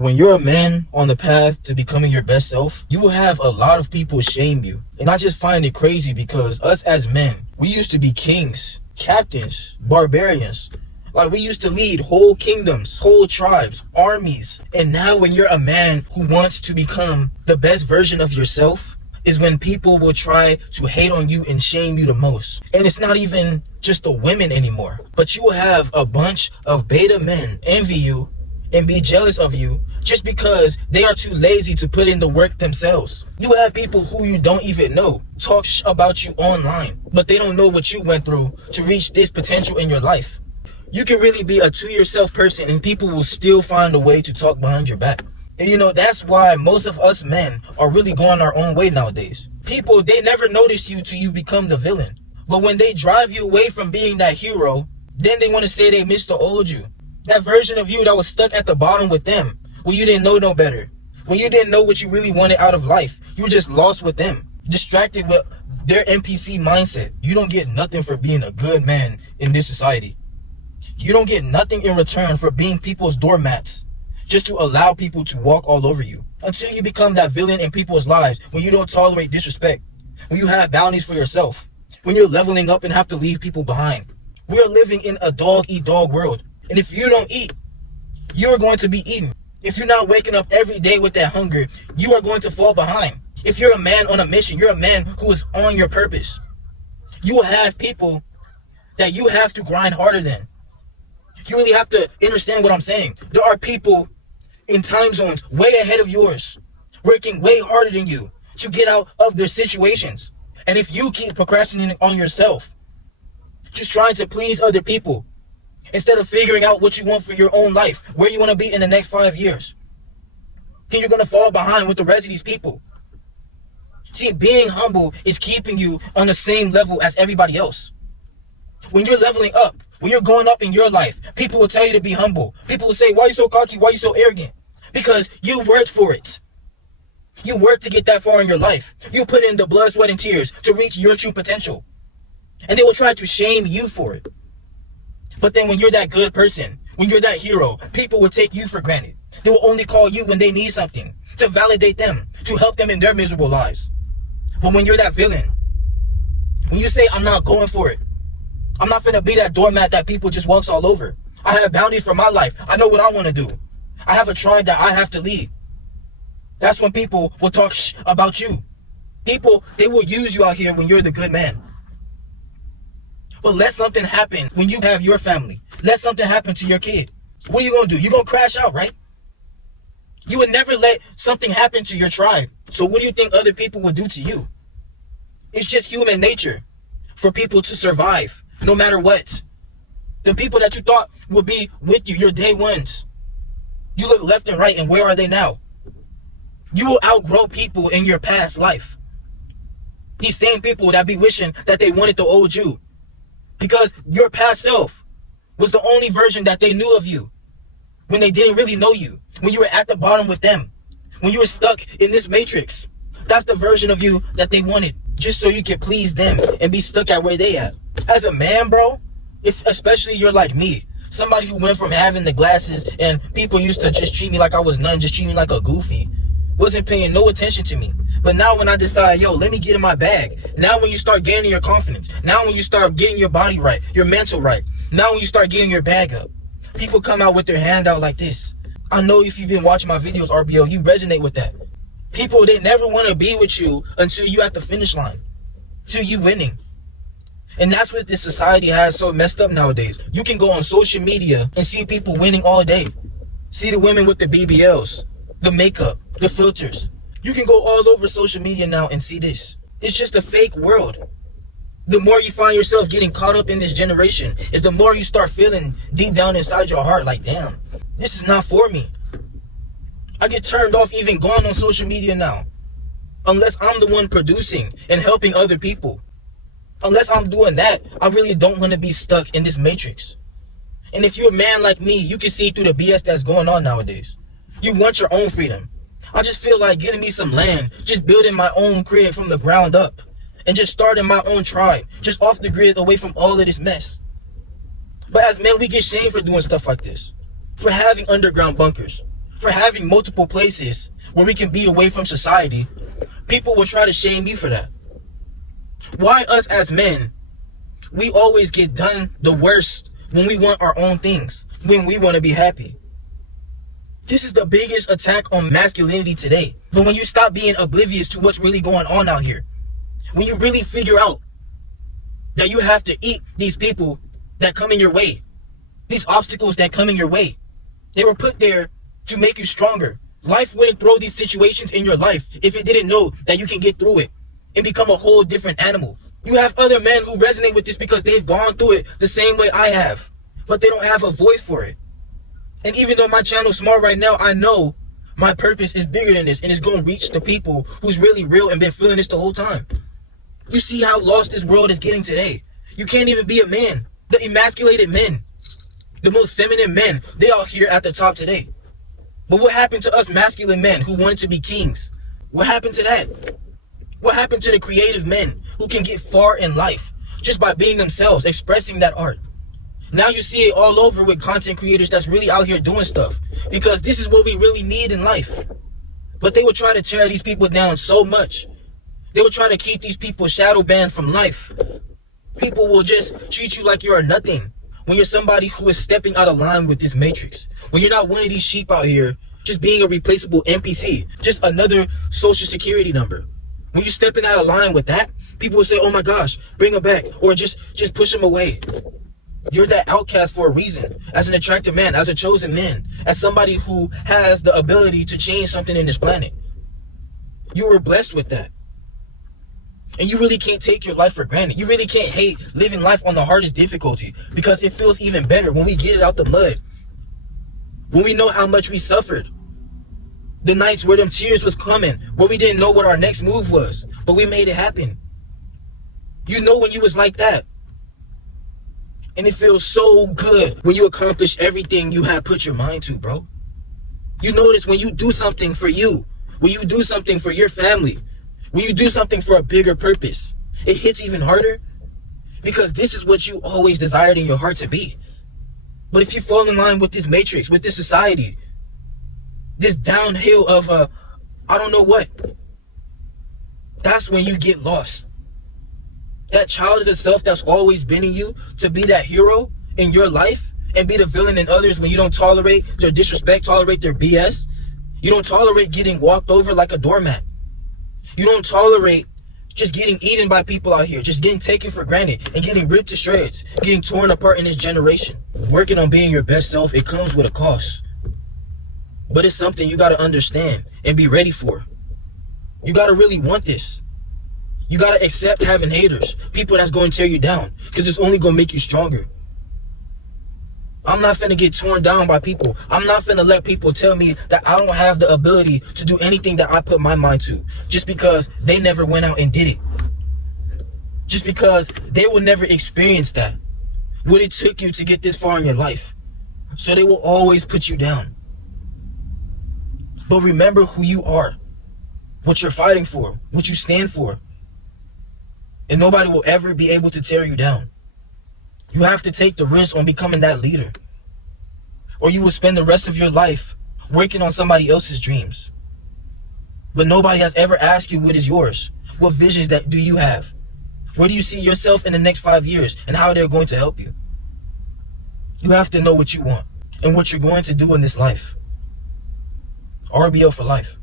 When you're a man on the path to becoming your best self, you will have a lot of people shame you. And I just find it crazy because us as men, we used to be kings, captains, barbarians. Like, we used to lead whole kingdoms, whole tribes, armies. And now when you're a man who wants to become the best version of yourself, is when people will try to hate on you and shame you the most. And it's not even just the women anymore, but you will have a bunch of beta men envy you and be jealous of you just because they are too lazy to put in the work themselves. You have people who you don't even know talk about you online, but they don't know what you went through to reach this potential in your life. You can really be a to-yourself person and people will still find a way to talk behind your back. And that's why most of us men are really going our own way nowadays. People, they never notice you till you become the villain. But when they drive you away from being that hero, then they want to say they missed the old you. That version of you that was stuck at the bottom with them, when you didn't know no better. When you didn't know what you really wanted out of life. You were just lost with them. Distracted with their NPC mindset. You don't get nothing for being a good man in this society. You don't get nothing in return for being people's doormats, just to allow people to walk all over you. Until you become that villain in people's lives, when you don't tolerate disrespect, when you have boundaries for yourself, when you're leveling up and have to leave people behind. We are living in a dog-eat-dog world. And if you don't eat, you're going to be eaten. If you're not waking up every day with that hunger, you are going to fall behind. If you're a man on a mission, you're a man who is on your purpose. You will have people that you have to grind harder than. You really have to understand what I'm saying. There are people in time zones way ahead of yours, working way harder than you to get out of their situations. And if you keep procrastinating on yourself, just trying to please other people, instead of figuring out what you want for your own life, where you want to be in the next 5 years, then you're going to fall behind with the rest of these people. See, being humble is keeping you on the same level as everybody else. When you're leveling up, when you're going up in your life, people will tell you to be humble. People will say, why are you so cocky? Why are you so arrogant? Because you worked for it. You worked to get that far in your life. You put in the blood, sweat, and tears to reach your true potential. And they will try to shame you for it. But then when you're that good person, when you're that hero, people will take you for granted. They will only call you when they need something, to validate them, to help them in their miserable lives. But when you're that villain, when you say, I'm not going for it, I'm not finna be that doormat that people just walks all over. I have boundaries for my life. I know what I want to do. I have a tribe that I have to lead. That's when people will talk about you. People, they will use you out here when you're the good man. But let something happen when you have your family. Let something happen to your kid. What are you going to do? You're going to crash out, right? You would never let something happen to your tribe. So what do you think other people would do to you? It's just human nature for people to survive, no matter what. The people that you thought would be with you, your day ones. You look left and right, and where are they now? You will outgrow people in your past life. These same people that be wishing that they wanted the old you. Because your past self was the only version that they knew of you. When they didn't really know you. When you were at the bottom with them. When you were stuck in this matrix. That's the version of you that they wanted. Just so you can please them and be stuck at where they at. As a man, bro, if especially you're like me, somebody who went from having the glasses and people used to just treat me like I was none, just treat me like a goofy, wasn't paying no attention to me. But now when I decide, yo, let me get in my bag. Now when you start gaining your confidence, now when you start getting your body right, your mental right, now when you start getting your bag up, people come out with their hand out like this. I know if you've been watching my videos, RBO, you resonate with that. People, they never want to be with you until you at the finish line, till you winning. And that's what this society has so messed up nowadays. You can go on social media and see people winning all day. See the women with the BBLs, the makeup, the filters. You can go all over social media now and see this. It's just a fake world. The more you find yourself getting caught up in this generation, is the more you start feeling deep down inside your heart like, damn, this is not for me. I get turned off even going on social media now. Unless I'm the one producing and helping other people. Unless I'm doing that, I really don't want to be stuck in this matrix. And if you're a man like me, you can see through the BS that's going on nowadays. You want your own freedom. I just feel like getting me some land, just building my own crib from the ground up, and just starting my own tribe, just off the grid, away from all of this mess. But as men, we get shamed for doing stuff like this, for having underground bunkers, for having multiple places where we can be away from society, people will try to shame you for that. Why us as men, we always get done the worst when we want our own things, when we want to be happy. This is the biggest attack on masculinity today. But when you stop being oblivious to what's really going on out here, when you really figure out that you have to eat these people that come in your way, these obstacles that come in your way, they were put there to make you stronger. Life wouldn't throw these situations in your life if it didn't know that you can get through it and become a whole different animal. You have other men who resonate with this because they've gone through it the same way I have, but they don't have a voice for it. And even though my channel's small right now, I know my purpose is bigger than this and it's going to reach the people who's really real and been feeling this the whole time. You see how lost this world is getting today. You can't even be a man. The emasculated men, the most feminine men, they all here at the top today. But what happened to us masculine men who wanted to be kings? What happened to that? What happened to the creative men who can get far in life just by being themselves, expressing that art? Now you see it all over with content creators that's really out here doing stuff, because this is what we really need in life. But they will try to tear these people down so much. They will try to keep these people shadow banned from life. People will just treat you like you are nothing when you're somebody who is stepping out of line with this matrix. When you're not one of these sheep out here just being a replaceable NPC, just another social security number. When you're stepping out of line with that, people will say, oh my gosh, bring him back, or just push him away. You're that outcast for a reason. As an attractive man, as a chosen man, as somebody who has the ability to change something in this planet. You were blessed with that. And you really can't take your life for granted. You really can't hate living life on the hardest difficulty, because it feels even better when we get it out the mud. When we know how much we suffered. The nights where them tears was coming, where we didn't know what our next move was, but we made it happen. You know when you was like that. And it feels so good when you accomplish everything you have put your mind to, bro. You notice when you do something for you, when you do something for your family, when you do something for a bigger purpose, it hits even harder, because this is what you always desired in your heart to be. But if you fall in line with this matrix, with this society, this downhill of I don't know what, that's when you get lost. That child of the self that's always been in you, to be that hero in your life and be the villain in others when you don't tolerate their disrespect, tolerate their BS. You don't tolerate getting walked over like a doormat. You don't tolerate just getting eaten by people out here, just getting taken for granted and getting ripped to shreds, getting torn apart in this generation. Working on being your best self, it comes with a cost. But it's something you got to understand and be ready for. You got to really want this. You got to accept having haters, people that's going to tear you down, because it's only going to make you stronger. I'm not finna get torn down by people. I'm not finna let people tell me that I don't have the ability to do anything that I put my mind to, just because they never went out and did it. Just because they will never experience that, what it took you to get this far in your life. So they will always put you down. But remember who you are, what you're fighting for, what you stand for. And nobody will ever be able to tear you down. You have to take the risk on becoming that leader, or you will spend the rest of your life working on somebody else's dreams. But nobody has ever asked you what is yours. What visions that do you have? Where do you see yourself in the next 5 years, and how they're going to help you? You have to know what you want and what you're going to do in this life. RBL for life.